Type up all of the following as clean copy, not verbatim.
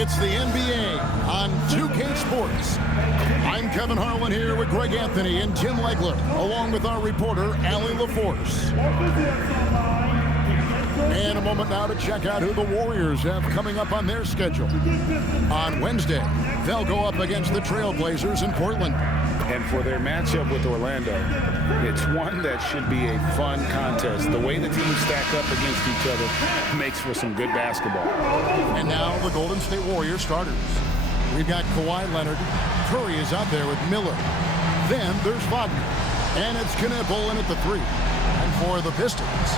It's the NBA on 2K Sports. I'm Kevin Harlan here with Greg Anthony and Tim Legler, along with our reporter, Allie LaForce. And a moment now to check out who the Warriors have coming up on their schedule. On Wednesday, they'll go up against the Trailblazers in Portland. And for their matchup with Orlando, it's one that should be a fun contest. The way the teams stack up against each other makes for some good basketball. And now the Golden State Warriors starters. We've got Kawhi Leonard. Curry is out there with Miller. Then there's Wagner. And it's Knipple in at the 3. And for the Pistons,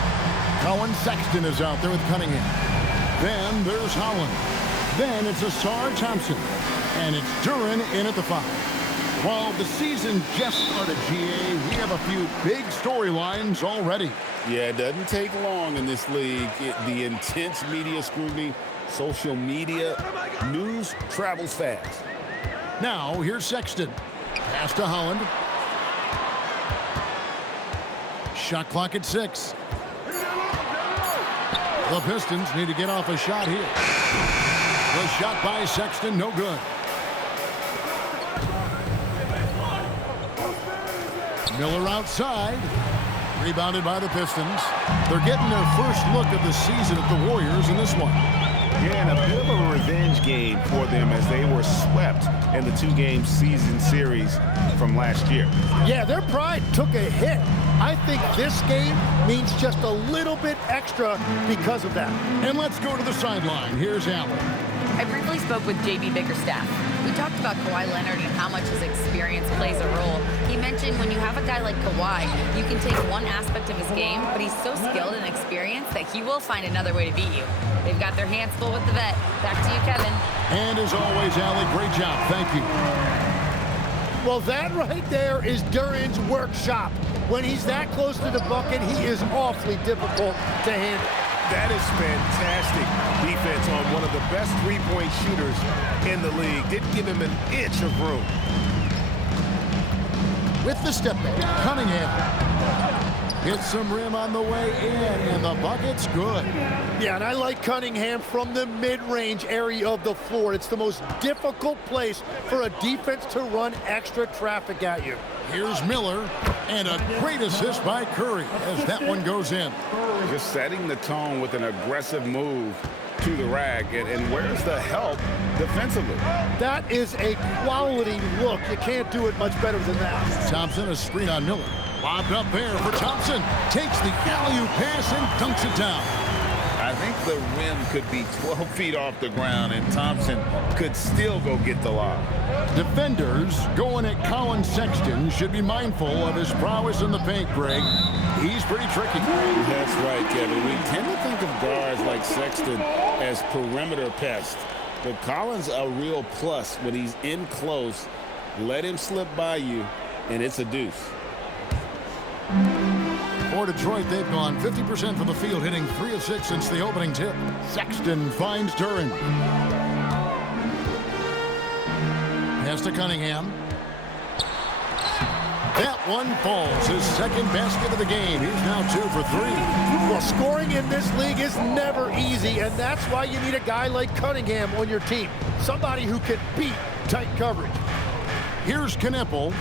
Colin Sexton is out there with Cunningham. Then there's Holland. Then it's Asar Thompson. And it's Duren in at the 5. While the season just started, GA, we have a few big storylines already. Yeah, it doesn't take long in this league. The intense media scrutiny, social media, news travels fast. Now, here's Sexton. Pass to Holland. Shot clock at 6. The Pistons need to get off a shot here. The shot by Sexton, no good. Miller outside. Rebounded by the Pistons. They're getting their first look of the season at the Warriors in this one. Yeah, and a bit of a revenge game for them as they were swept in the 2-game season series from last year. Yeah, their pride took a hit. I think this game means just a little bit extra because of that. And let's go to the sideline. Here's Allen. I briefly spoke with J.B. Bickerstaff. We talked about Kawhi Leonard and how much his experience plays a role. He mentioned when you have a guy like Kawhi, you can take one aspect of his game, but he's so skilled and experienced that he will find another way to beat you. They've got their hands full with the vet. Back to you, Kevin. And as always, Allie, great job. Thank you. Well, that right there is Duren's workshop. When he's that close to the bucket, he is awfully difficult to handle. That is fantastic defense on one of the best three-point shooters in the league. Didn't give him an inch of room. With the step back, Cunningham hits some rim on the way in, and the bucket's good. Yeah, and I like Cunningham from the mid-range area of the floor. It's the most difficult place for a defense to run extra traffic at you. Here's Miller, and a great assist by Curry as that one goes in. Just setting the tone with an aggressive move to the rack, and where's the help defensively? That is a quality look. You can't do it much better than that. Thompson, a screen on Miller. Lobbed up there for Thompson. Takes the alley-oop pass and dunks it down. I think the rim could be 12 feet off the ground, and Thompson could still go get the lob. Defenders going at Colin Sexton should be mindful of his prowess in the paint, Greg. He's pretty tricky. That's right, Kevin. We tend to think of guards like Sexton as perimeter pests, but Colin's a real plus when he's in close. Let him slip by you, and it's a deuce. For Detroit, they've gone 50% from the field, hitting 3 of 6 since the opening tip. Sexton finds Duren. Pass to Cunningham. That one falls. His second basket of the game. He's now 2 for 3. Well, scoring in this league is never easy, and that's why you need a guy like Cunningham on your team. Somebody who can beat tight coverage. Here's Knipple.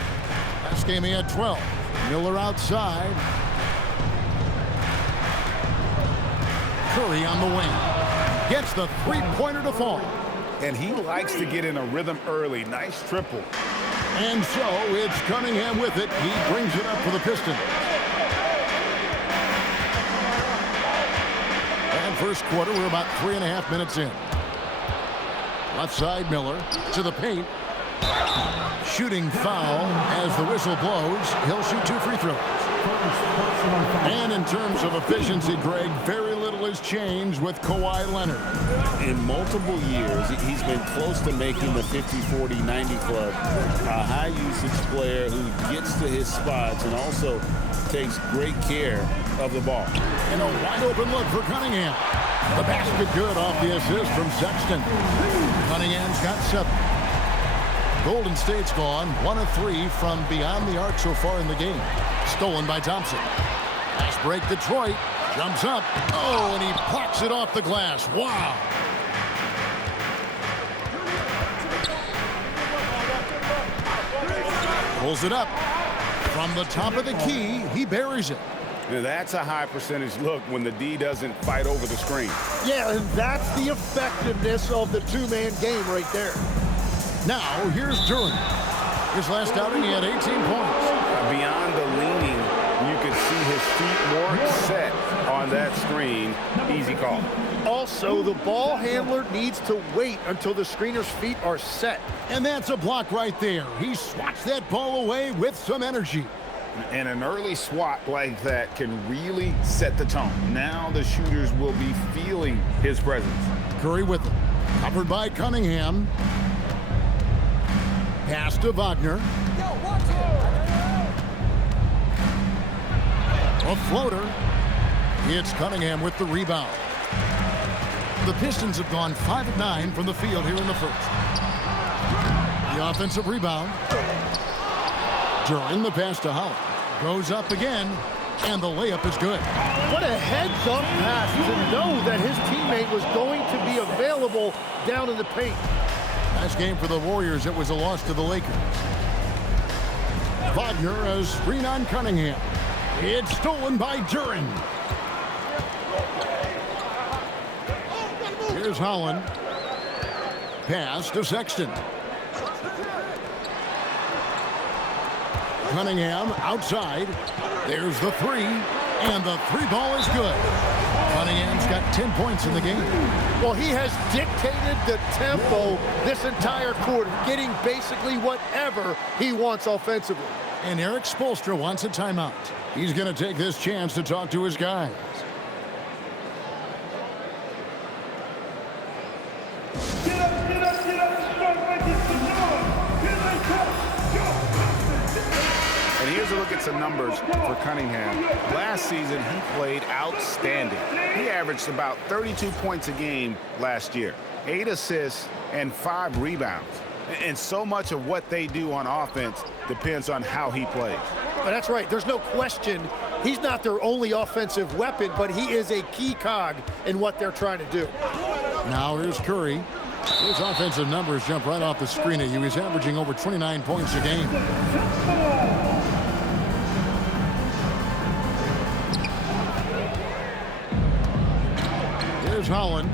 Last game he had 12. Miller outside. Curry on the wing. Gets the three-pointer to fall. And he likes to get in a rhythm early. Nice triple. And so it's Cunningham with it. He brings it up for the Pistons. And first quarter, we're about 3.5 minutes in. Left side, Miller to the paint. Shooting foul as the whistle blows. He'll shoot 2 free throws. And in terms of efficiency, Greg, very little has changed with Kawhi Leonard. In multiple years, he's been close to making the 50-40-90 club. A high-usage player who gets to his spots and also takes great care of the ball. And a wide-open look for Cunningham. The basket good off the assist from Sexton. Cunningham's got 7. Golden State's gone 1 of 3 from beyond the arc so far in the game. Stolen by Thompson. Fast break, Detroit. Jumps up. Oh, and he pops it off the glass. Wow. Pulls it up. From the top of the key, he buries it. Now that's a high percentage look when the D doesn't fight over the screen. Yeah, and that's the effectiveness of the two-man game right there. Now, here's Duren. His last outing, he had 18 points. Beyond the leaning, you could see his feet more set on that screen. Easy call. Also, the ball handler needs to wait until the screener's feet are set. And that's a block right there. He swats that ball away with some energy. And an early swat like that can really set the tone. Now the shooters will be feeling his presence. Curry with it. Covered by Cunningham. Pass to Wagner. A floater. It's Cunningham with the rebound. The Pistons have gone 5 of 9 from the field here in the first. The offensive rebound. Duren the pass to Holland. Goes up again, and the layup is good. What a heads-up pass to know that his teammate was going to be available down in the paint. Last game for the Warriors, it was a loss to the Lakers. Wagner a screen on Cunningham. It's stolen by Duren. Here's Holland. Pass to Sexton. Cunningham outside. There's the three, and the three ball is good. Cunningham's got 10 points in the game. Well, he has dictated the tempo this entire quarter, getting basically whatever he wants offensively. And Eric Spoelstra wants a timeout. He's going to take this chance to talk to his guys. And here's a look at some numbers for Cunningham. Last season, he played outstanding. He averaged about 32 points a game last year, 8 assists and 5 rebounds. And so much of what they do on offense depends on how he plays. But that's right. There's no question he's not their only offensive weapon, but he is a key cog in what they're trying to do. Now here's Curry. His offensive numbers jump right off the screen at you. He's averaging over 29 points a game. Here's Holland.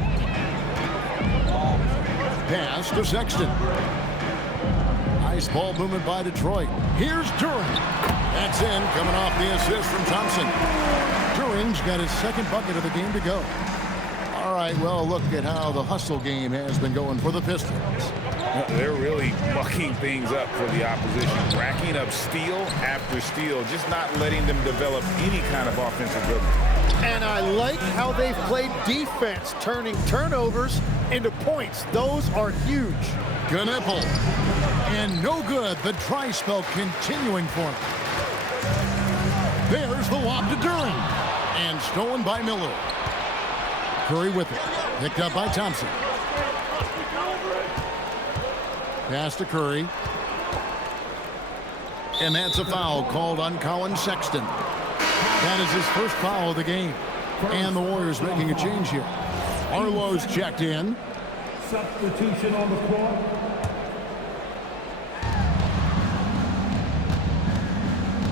Pass to Sexton. Nice ball movement by Detroit. Here's Duren. That's in, coming off the assist from Thompson. Duren's got his second bucket of the game to go. All right, well, look at how the hustle game has been going for the Pistons. They're really mucking things up for the opposition, racking up steal after steal, just not letting them develop any kind of offensive rhythm. And I like how they've played defense, turning turnovers into points. Those are huge. Knipple. And no good. The dry spell continuing for him. There's the lob to Duren. And stolen by Miller. Curry with it. Picked up by Thompson. Pass to Curry. And that's a foul called on Colin Sexton. That is his first foul of the game. And the Warriors making a change here. Arlo's checked in. Substitution on the court.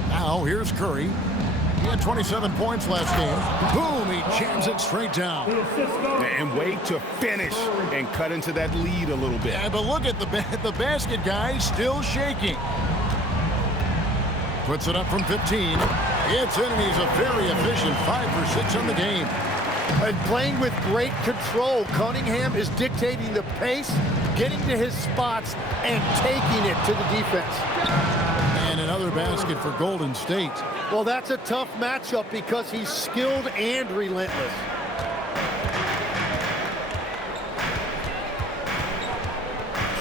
Now here's Curry. He had 27 points last game. Boom, he jams it straight down. And wait to finish and cut into that lead a little bit. Yeah, but look at the basket, guys, still shaking. Puts it up from 15. It's in, and he's a very efficient 5 for 6 on the game. And playing with great control, Cunningham is dictating the pace, getting to his spots, and taking it to the defense. And another basket for Golden State. Well, that's a tough matchup because he's skilled and relentless.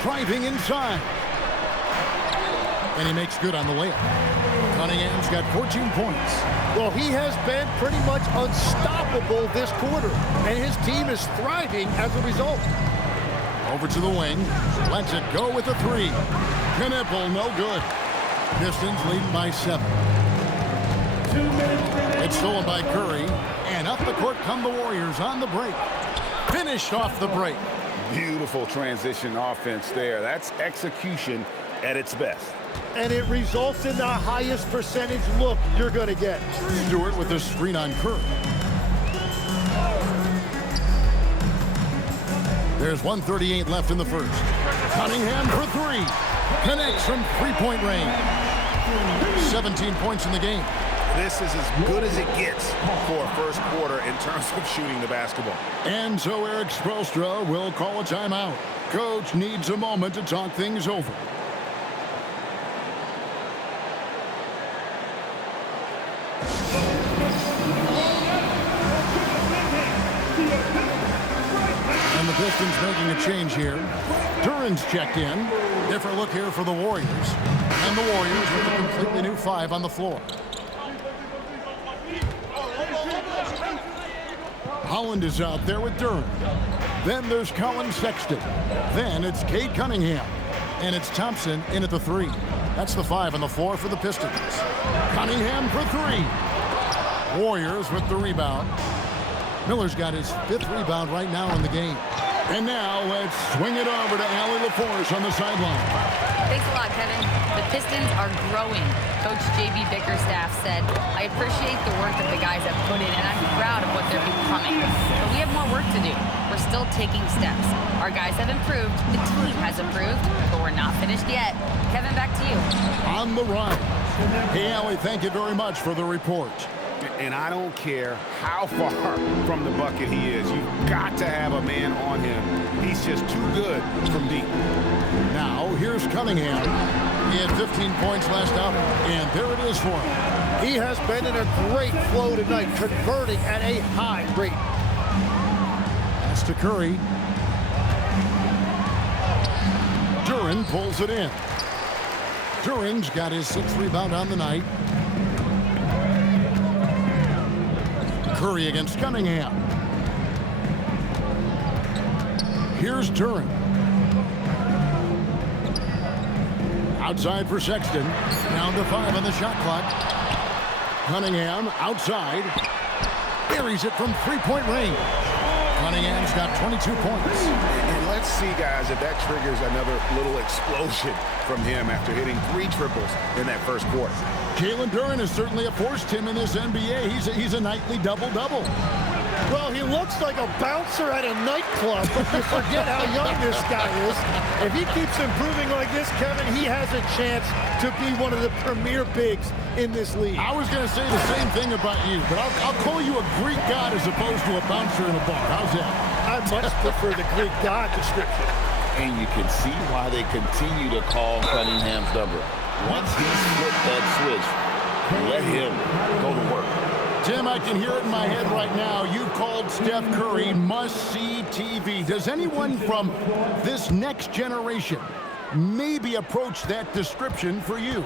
Driving inside. And he makes good on the layup. Cunningham's got 14 points. Well, he has been pretty much unstoppable this quarter, and his team is thriving as a result. Over to the wing. Lets it go with a three. Knipple, no good. Pistons leading by 7. It's stolen by Curry. And up the court come the Warriors on the break. Finished off the break. Beautiful transition offense there. That's execution at its best. And it results in the highest percentage look you're going to get. Stewart with the screen on Curry. There's 1:38 left in the first. Cunningham for three. Connects from three-point range. 17 points in the game. This is as good as it gets for a first quarter in terms of shooting the basketball. And so Eric Spoelstra will call a timeout. Coach needs a moment to talk things over. And the Pistons making a change here. Duran's checked in. Different look here for the Warriors. And the Warriors with a completely new five on the floor. Holland is out there with Duran. Then there's Colin Sexton. Then it's Cade Cunningham. And it's Thompson in at the three. That's the five on the floor for the Pistons. Cunningham for three. Warriors with the rebound. Miller's got his fifth rebound right now in the game. And now let's swing it over to Allie LaForce on the sideline. Thanks a lot, Kevin. The Pistons are growing. Coach J.B. Bickerstaff said, I appreciate the work that the guys have put in, and I'm proud of what they're becoming. But we have more work to do. We're still taking steps. Our guys have improved. The team has improved, but we're not finished yet. Kevin, back to you. On the run. Hey, Allie, thank you very much for the report. And I don't care how far from the bucket he is. You've got to have a man on him. He's just too good from deep. Now, here's Cunningham. He had 15 points last outing, and there it is for him. He has been in a great flow tonight, converting at a high rate. That's to Curry. Duran pulls it in. Duran's got his sixth rebound on the night. Curry against Cunningham. Here's Duran. Outside for Sexton. Down to 5 on the shot clock. Cunningham outside. Buries it from three-point range. Cunningham's got 22 points. And let's see, guys, if that triggers another little explosion from him after hitting 3 triples in that first quarter. Jalen Duran is certainly a force, Tim, in this NBA. He's a nightly double-double. Well, he looks like a bouncer at a nightclub, but you forget how young this guy is. If he keeps improving like this, Kevin, he has a chance to be one of the premier bigs in this league. I was going to say the same thing about you, but I'll call you a Greek god as opposed to a bouncer in a bar. How's that? I much prefer the Greek god description. And you can see why they continue to call Cunningham's number. Once he's flipped that switch, let him go to work. Tim, I can hear it in my head right now. You called Steph Curry must-see TV. Does anyone from this next generation maybe approach that description for you?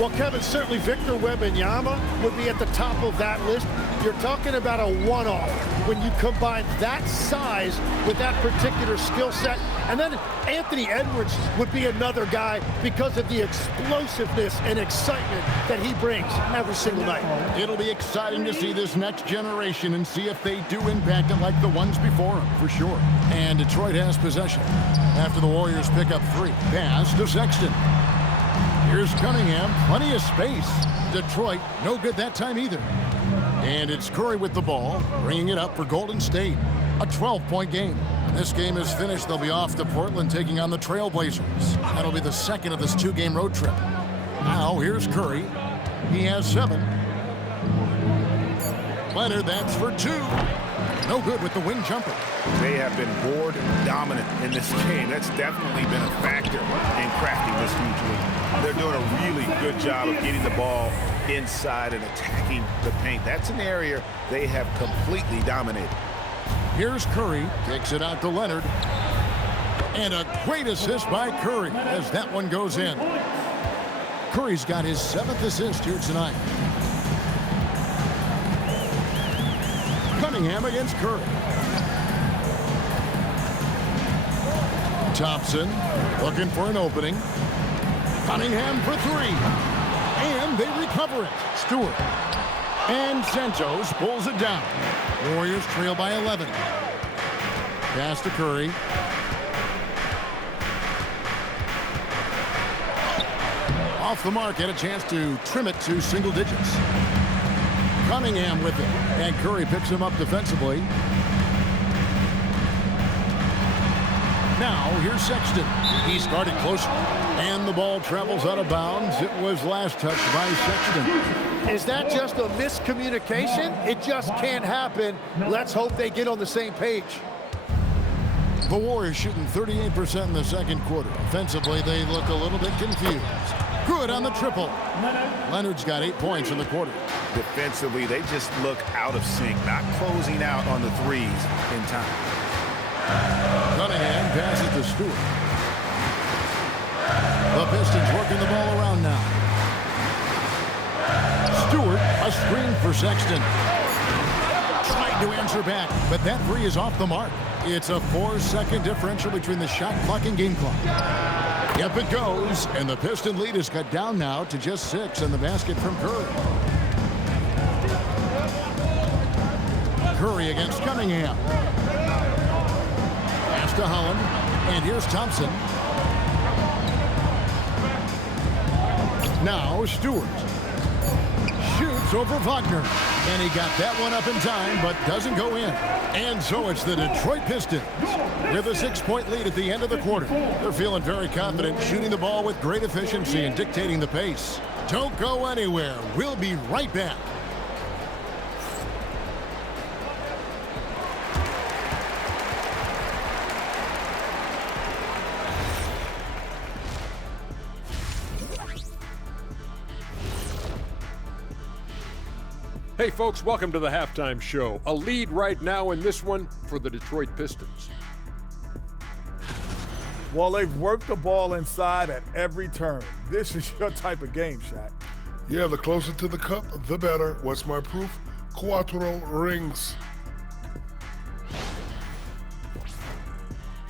Well, Kevin, certainly Victor Wembanyama would be at the top of that list. You're talking about a one-off when you combine that size with that particular skill set. And then Anthony Edwards would be another guy because of the explosiveness and excitement that he brings every single night. It'll be exciting to see this next generation and see if they do impact it like the ones before them, for sure. And Detroit has possession after the Warriors pick up 3. Pass to Sexton. Here's Cunningham, plenty of space. Detroit, no good that time either. And it's Curry with the ball, bringing it up for Golden State. A 12-point game. When this game is finished, they'll be off to Portland taking on the Trailblazers. That'll be the second of this 2-game road trip. Now, here's Curry. He has 7. Leonard, that's for 2. No good with the wing jumper. They have been board dominant in this game. That's definitely been a factor in crafting this huge lead. They're doing a really good job of getting the ball inside and attacking the paint. That's an area they have completely dominated. Here's Curry, takes it out to Leonard. And a great assist by Curry as that one goes in. Curry's got his 7th assist here tonight. Cunningham against Curry. Thompson looking for an opening. Cunningham for 3. And they recover it. Stewart. And Santos pulls it down. Warriors trail by 11. Pass to Curry. Off the mark and a chance to trim it to single digits. Cunningham with it. And Curry picks him up defensively. Now, here's Sexton. He started closer. And the ball travels out of bounds. It was last touched by Sexton. Is that just a miscommunication? It just can't happen. Let's hope they get on the same page. The Warriors shooting 38% in the second quarter. Offensively, they look a little bit confused. Good on the triple. Leonard's got 8 points in the quarter. Defensively, they just look out of sync, not closing out on the threes in time. Cunningham passes to Stewart. The Pistons working the ball around now. Stewart, a screen for Sexton. Tried to answer back, but that three is off the mark. It's a 4-second differential between the shot clock and game clock. Yep, it goes, and the Piston lead is cut down now to just 6 in the basket from Curry. Curry against Cunningham. Pass to Holland, and here's Thompson. Now Stewart. Shoots over Wagner. And he got that one up in time, but doesn't go in. And so it's the Detroit Pistons with a 6-point lead at the end of the quarter. They're feeling very confident, shooting the ball with great efficiency and dictating the pace. Don't go anywhere. We'll be right back. Hey folks, welcome to the halftime show. A lead right now in this one for the Detroit Pistons. Well, they've worked the ball inside at every turn. This is your type of game, Shaq. Yeah, the closer to the cup, the better. What's my proof? Cuatro rings.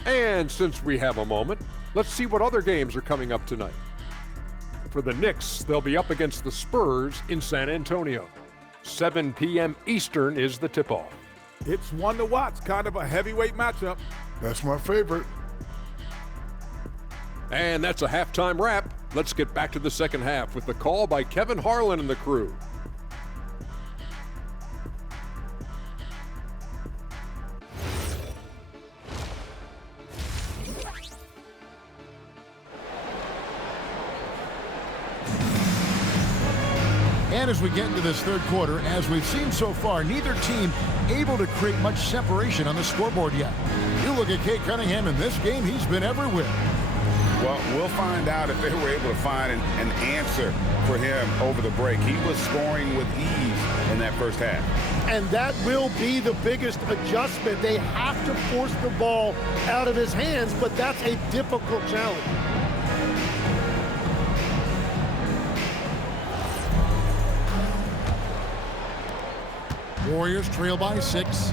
And since we have a moment, let's see what other games are coming up tonight. For the Knicks, they'll be up against the Spurs in San Antonio. 7 p.m. Eastern is the tip-off. It's one to watch, kind of a heavyweight matchup. That's my favorite. And that's a halftime wrap. Let's get back to the second half with the call by Kevin Harlan and the crew. And as we get into this third quarter, as we've seen so far, neither team able to create much separation on the scoreboard yet. You look at Cade Cunningham in this game, he's been everywhere. Well, we'll find out if they were able to find an answer for him over the break. He was scoring with ease in that first half. And that will be the biggest adjustment. They have to force the ball out of his hands, but that's a difficult challenge. Warriors trail by 6.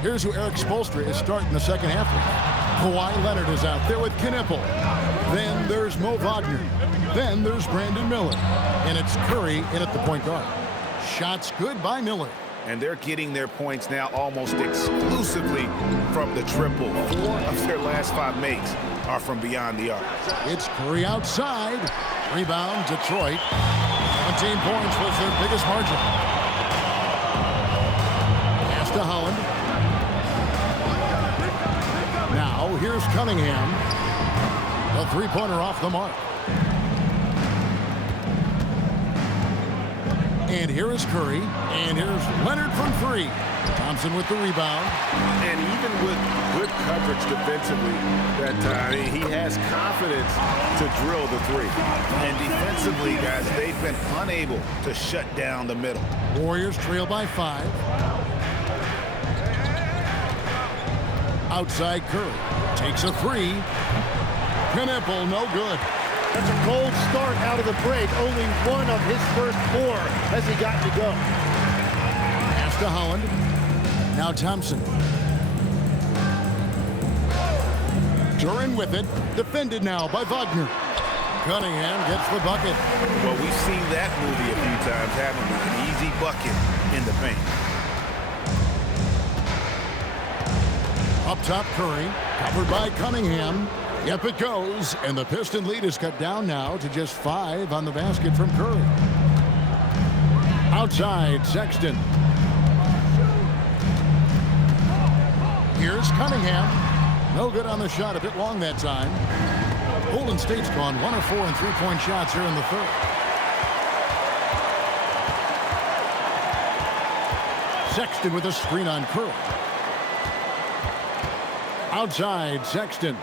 Here's who Eric Spoelstra is starting the second half with. Kawhi Leonard is out there with Knipple. Then there's Mo Wagner. Then there's Brandon Miller. And it's Curry in at the point guard. Shots good by Miller. And they're getting their points now almost exclusively from the triple. 4 of their last 5 makes are from beyond the arc. It's Curry outside. Rebound, Detroit. 17 points was their biggest margin. To Holland. Now here's Cunningham. A three-pointer off the mark. And here is Curry. And here's Leonard from 3. Thompson with the rebound. And even with good coverage defensively that time, he has confidence to drill the 3. And defensively, guys, they've been unable to shut down the middle. Warriors trail by 5. Outside Curry. Takes a 3. Knipple, no good. That's a cold start out of the break. Only one of his first 4 has he got to go. Pass to Holland. Now Thompson. Duran with it. Defended now by Wagner. Cunningham gets the bucket. Well, we've seen that movie a few times, haven't we? An easy bucket in the paint. Up top, Curry, covered by Cunningham. Yep, it goes, and the Piston lead is cut down now to just 5 on the basket from Curry. Outside, Sexton. Here's Cunningham. No good on the shot, a bit long that time. Golden State's gone 1 of 4 in three-point shots here in the third. Sexton with a screen on Curry. Outside, Sexton.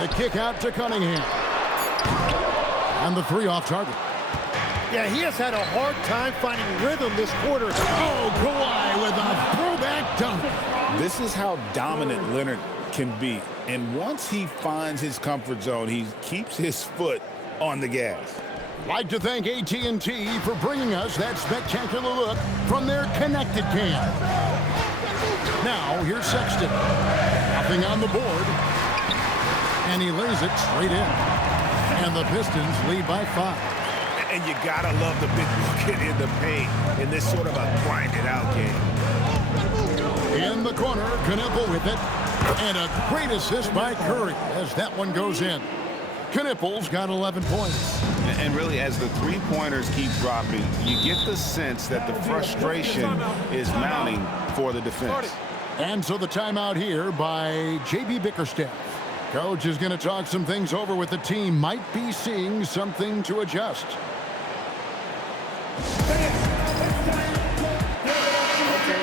The kick out to Cunningham. And the three off target. Yeah, he has had a hard time finding rhythm this quarter. Oh, Kawhi with a throwback dunk. This is how dominant Leonard can be. And once he finds his comfort zone, he keeps his foot on the gas. Like to thank AT&T for bringing us that spectacular look from their connected cam. Now, here's Sexton. Nothing on the board. And he lays it straight in. And the Pistons lead by 5. And you gotta love the big bucket in the paint in this sort of a grinded-out game. In the corner, Knippel with it. And a great assist by Curry as that one goes in. Knippel's got 11 points. And really, as the three-pointers keep dropping, you get the sense that the frustration is mounting for the defense. And so the timeout here by J.B. Bickerstaff. Coach is going to talk some things over with the team. Might be seeing something to adjust.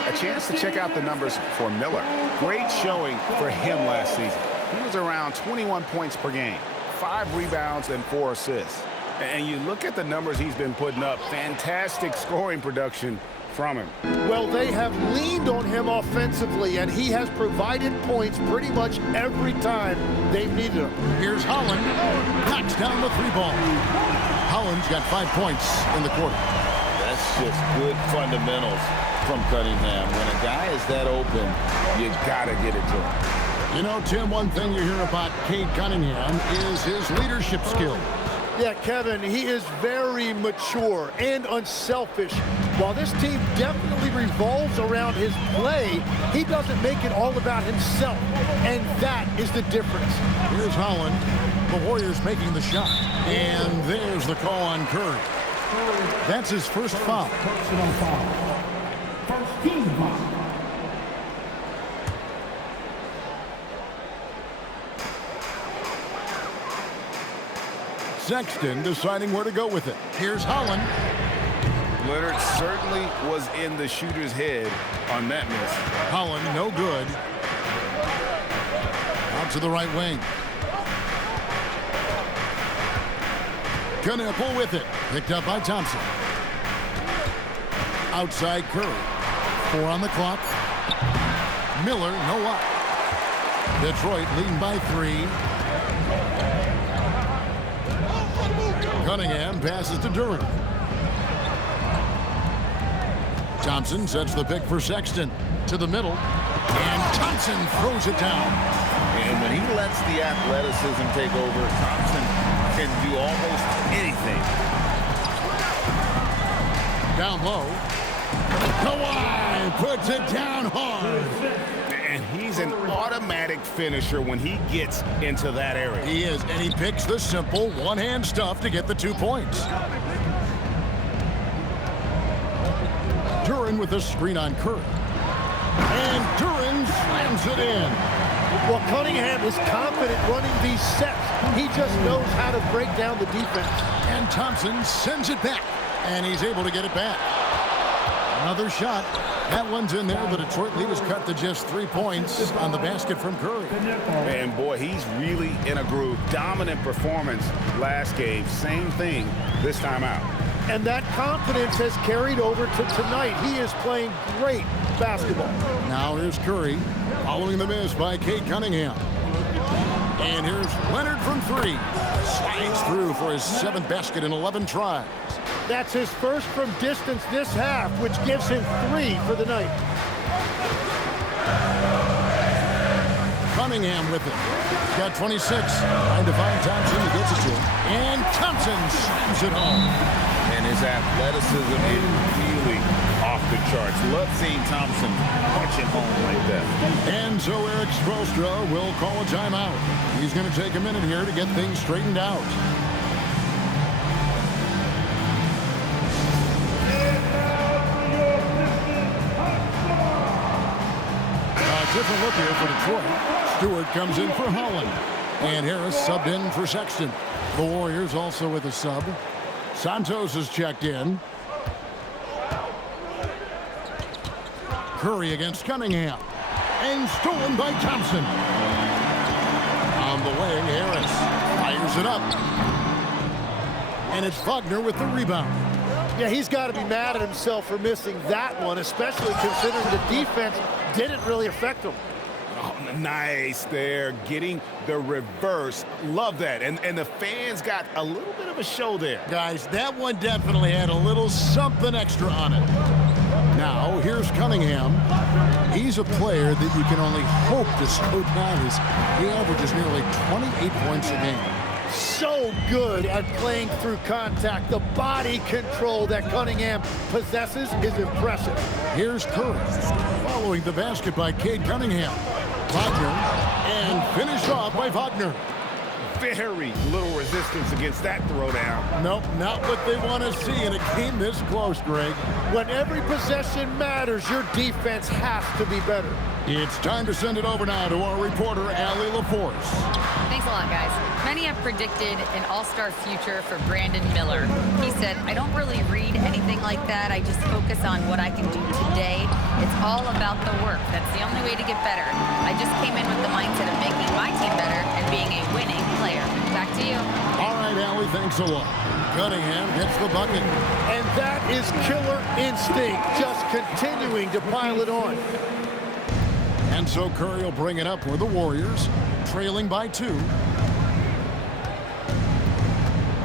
A chance to check out the numbers for Miller. Great showing for him last season. He was around 21 points per game, 5 rebounds and 4 assists. And you look at the numbers he's been putting up, fantastic scoring production from him. Well, they have leaned on him offensively, and he has provided points pretty much every time they've needed him. Here's Holland. Knocks down the 3-ball. Holland's got 5 points in the quarter. That's just good fundamentals from Cunningham. When a guy is that open, you gotta get it to him. You know, Tim, one thing you hear about Cade Cunningham is his leadership skills. Yeah, Kevin, he is very mature and unselfish. While this team definitely revolves around his play, he doesn't make it all about himself, and that is the difference. Here's Holland. The Warriors making the shot. And there's the call on Curry. That's his first foul. Personal foul. First team foul. Sexton deciding where to go with it. Here's Holland. Leonard certainly was in the shooter's head on that miss. Holland, no good. Out to the right wing. Knippel with it. Picked up by Thompson. Outside Curry. 4 on the clock. Miller, no up. Detroit leading by 3. Cunningham passes to Duran. Thompson sets the pick for Sexton to the middle. And Thompson throws it down. And when he lets the athleticism take over, Thompson can do almost anything. Down low. Kawhi puts it down hard. And he's an automatic finisher when he gets into that area. He is, and he picks the simple one-hand stuff to get the 2 points. Duran with a screen on Curry. And Duran slams it in. Well, Cunningham is confident running these sets. He just knows how to break down the defense. And Thompson sends it back, and he's able to get it back. Another shot. That one's in there. The Detroit lead is cut to just 3 points on the basket from Curry. And boy, he's really in a groove. Dominant performance last game. Same thing this time out. And that confidence has carried over to tonight. He is playing great basketball. Now here's Curry following the miss by Cade Cunningham. And here's Leonard from 3. Slides through for his 7th basket in 11 tries. That's his first from distance this half, which gives him 3 for the night. Cunningham with it. He's got 26. Trying to find Thompson. He gets it to him. And Thompson slams it home. And his athleticism is really off off the charts. Love seeing Thompson punching home like that. And so Eric Spoelstra will call a timeout. He's going to take a minute here to get things straightened out. A different look here for Detroit. Stewart comes in for Holland. And Harris subbed in for Sexton. The Warriors also with a sub. Santos is checked in. Curry against Cunningham. And stolen by Thompson. On the wing, Harris fires it up. And it's Wagner with the rebound. Yeah, he's got to be mad at himself for missing that one, especially considering the defense didn't really affect him. Oh, nice there, getting the reverse. Love that. And the fans got a little bit of a show there. Guys, that one definitely had a little something extra on it. Now, here's Cunningham. He's a player that you can only hope to scope on. He averages nearly 28 points a game. So good at playing through contact. The body control that Cunningham possesses is impressive. Here's Curry. Following the basket by Cade Cunningham. Wagner, and finished off by Wagner. Very little resistance against that throwdown. Nope, not what they want to see in a game this close, Greg. When every possession matters, your defense has to be better. It's time to send it over now to our reporter, Allie LaForce. Thanks a lot, guys. Many have predicted an all-star future for Brandon Miller. He said, I don't really read anything like that. I just focus on what I can do today. It's all about the work. That's the only way to get better. I just came in with the mindset of making my team better and being a winning player. Back to you. All right, Allie, thanks a lot. Cunningham gets the bucket. And that is killer instinct, just continuing to pile it on. And so Curry will bring it up for the Warriors, trailing by 2.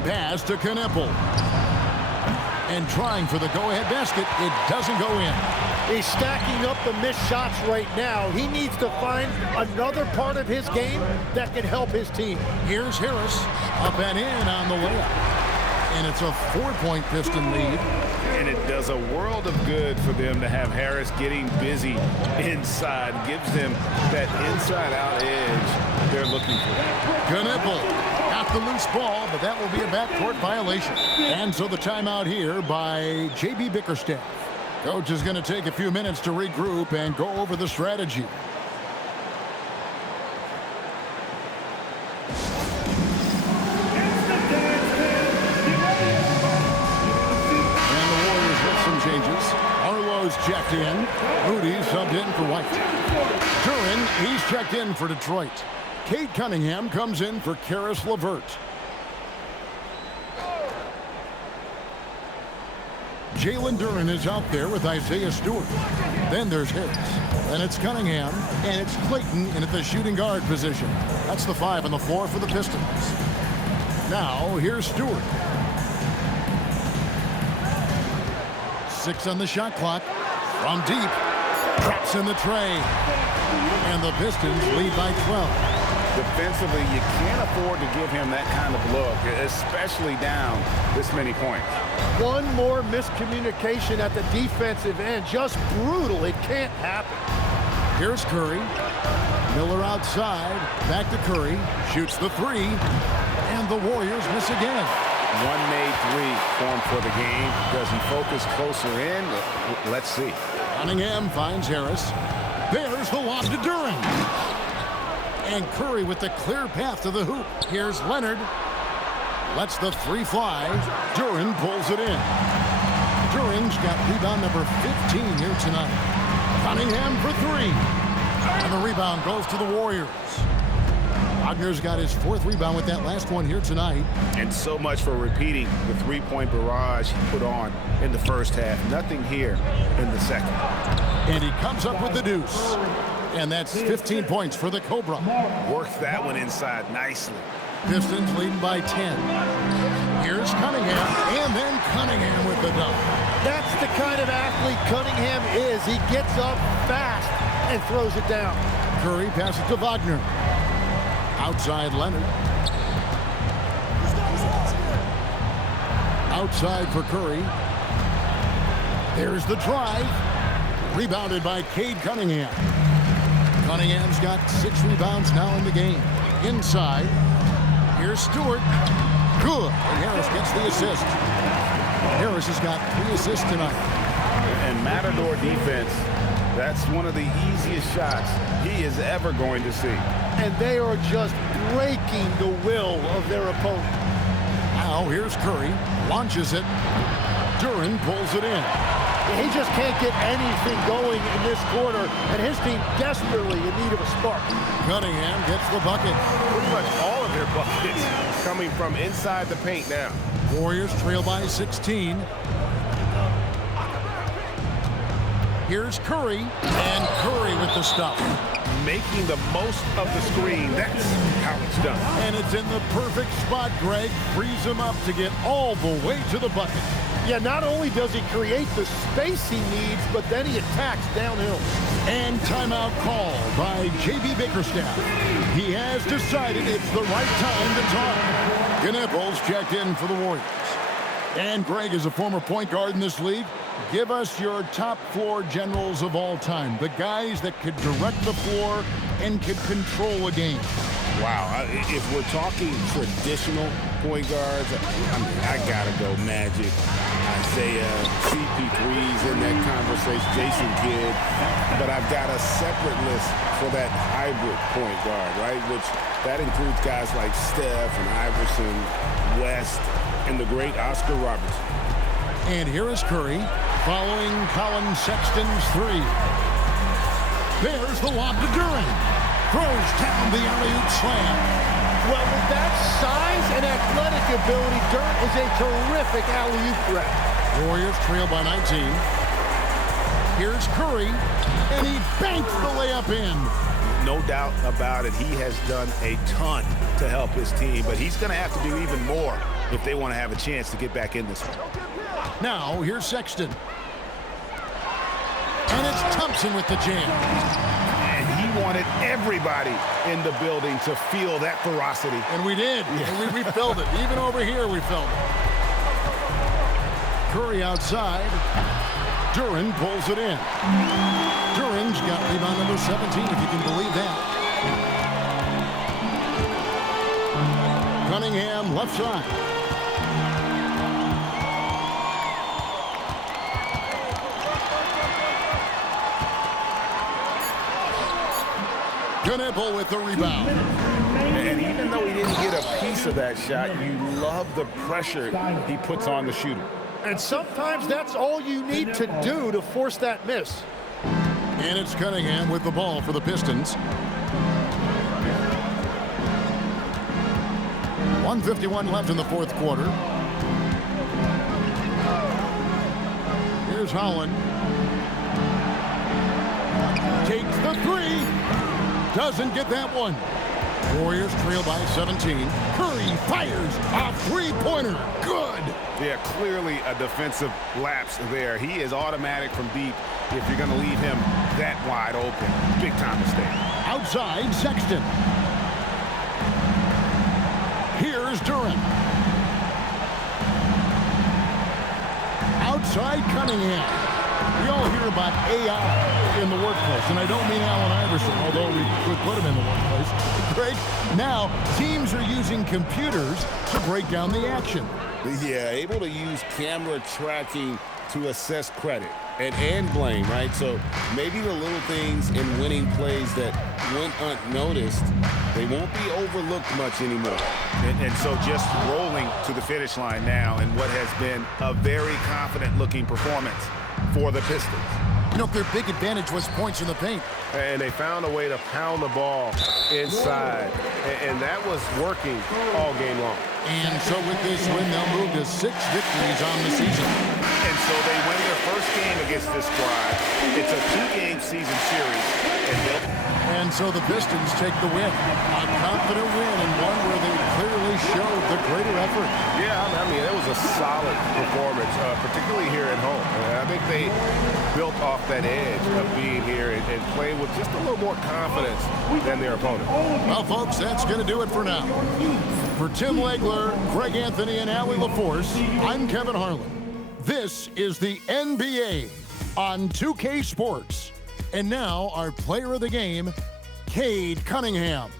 Pass to Kneppel. And trying for the go-ahead basket, it doesn't go in. He's stacking up the missed shots right now. He needs to find another part of his game that can help his team. Here's Harris, up and in on the layup. And it's a 4-point Piston lead. And it does a world of good for them to have Harris getting busy inside. Gives them that inside-out edge they're looking for. Kneppel got the loose ball, but that will be a backcourt violation. And so the timeout here by J.B. Bickerstaff. Coach is going to take a few minutes to regroup and go over the strategy. Changes. Arlo's checked in. Moody subbed in for White. Duren, he's checked in for Detroit. Cade Cunningham comes in for Karis LeVert. Jalen Duren is out there with Isaiah Stewart. Then there's Harris. Then it's Cunningham. And it's Clayton in at the shooting guard position. That's the 5 on the floor for the Pistons. Now, here's Stewart. 6 on the shot clock. From deep. Traps in the tray. And the Pistons lead by 12. Defensively, you can't afford to give him that kind of look, especially down this many points. One more miscommunication at the defensive end. Just brutal. It can't happen. Here's Curry. Miller outside. Back to Curry. Shoots the 3. And the Warriors miss again. One made 3 formed for the game. Does he focus closer in? Let's see. Cunningham finds Harris. There's the lob to Duren. And Curry with the clear path to the hoop. Here's Leonard. Lets the 3 fly. Duren pulls it in. Duren's got rebound number 15 here tonight. Cunningham for 3. And the rebound goes to the Warriors. Wagner's got his 4th rebound with that last one here tonight. And so much for repeating the 3-point barrage he put on in the first half. Nothing here in the second. And he comes up with the deuce. And that's 15 points for the Cobra. Worked that one inside nicely. Pistons leading by 10. Here's Cunningham. And then Cunningham with the dunk. That's the kind of athlete Cunningham is. He gets up fast and throws it down. Curry passes to Wagner. Outside Leonard. Outside for Curry. There's the drive. Rebounded by Cade Cunningham. Cunningham's got 6 rebounds now in the game. Inside. Here's Stewart. Good. And Harris gets the assist. Harris has got 3 assists tonight. And Matador defense, that's one of the easiest shots he is ever going to see. And they are just breaking the will of their opponent. Now here's Curry. Launches it. Duren pulls it in. He just can't get anything going in this quarter, and his team desperately in need of a spark. Cunningham gets the bucket. Pretty much all of their buckets coming from inside the paint now. Warriors trail by 16. Here's Curry, and Curry with the stuff. Making the most of the screen. That's how it's done. And it's in the perfect spot. Greg frees him up to get all the way to the bucket. Yeah, not only does he create the space he needs, but then he attacks downhill. And timeout call by J.B. Bickerstaff. He has decided it's the right time to talk. Knipples checked in for the Warriors. And Greg is a former point guard in this league. Give us your top floor generals of all time. The guys that could direct the floor and could control a game. Wow, if we're talking traditional point guards, I gotta go Magic, Isaiah, CP3's in that conversation, Jason Kidd. But I've got a separate list for that hybrid point guard, right? Which that includes guys like Steph and Iverson, West, and the great Oscar Robertson. And here is Curry following Colin Sexton's 3. There's the lob to Duren. Throws down the alley-oop slam. Well, with that size and athletic ability, Duren is a terrific alley-oop threat. Warriors trail by 19. Here's Curry, and he banks the layup in. No doubt about it. He has done a ton to help his team, but he's going to have to do even more if they want to have a chance to get back in this one. Now, here's Sexton. And it's Thompson with the jam. And he wanted everybody in the building to feel that ferocity. And we did. Yeah. We felt it. Even over here, we felt it. Curry outside. Duren pulls it in. Duren's got rebound number 17, if you can believe that. Cunningham left side. Knippel with the rebound. And even though he didn't get a piece of that shot, you love the pressure he puts on the shooter. And sometimes that's all you need to do to force that miss. And it's Cunningham with the ball for the Pistons. 1:51 left in the fourth quarter. Here's Holland. Takes the 3. Doesn't get that one. Warriors trail by 17. Curry fires a 3-pointer. Good. Yeah, clearly a defensive lapse there. He is automatic from deep if you're going to leave him that wide open. Big time mistake. Outside, Sexton. Here's Duren. Outside, Cunningham. We all hear about AI in the workplace, and I don't mean Allen Iverson, although we could put him in the workplace. Great. Now, teams are using computers to break down the action. Yeah, able to use camera tracking to assess credit and blame, right? So maybe the little things in winning plays that went unnoticed, they won't be overlooked much anymore. And so just rolling to the finish line now in what has been a very confident-looking performance for the Pistons. You know, their big advantage was points in the paint. And they found a way to pound the ball inside. And that was working all game long. And so with this win, they'll move to 6 victories on the season. And so they win their first game against this squad. It's a 2-game season series. And so the Pistons take the win. A confident win and one where they clearly showed the greater effort. Yeah, I mean, it was a solid performance, particularly here at home. I think they built off that edge of being here and playing with just a little more confidence than their opponent. Well, folks, that's going to do it for now. For Tim Legler, Greg Anthony, and Allie LaForce, I'm Kevin Harlan. This is the NBA on 2K Sports. And now our player of the game, Cade Cunningham.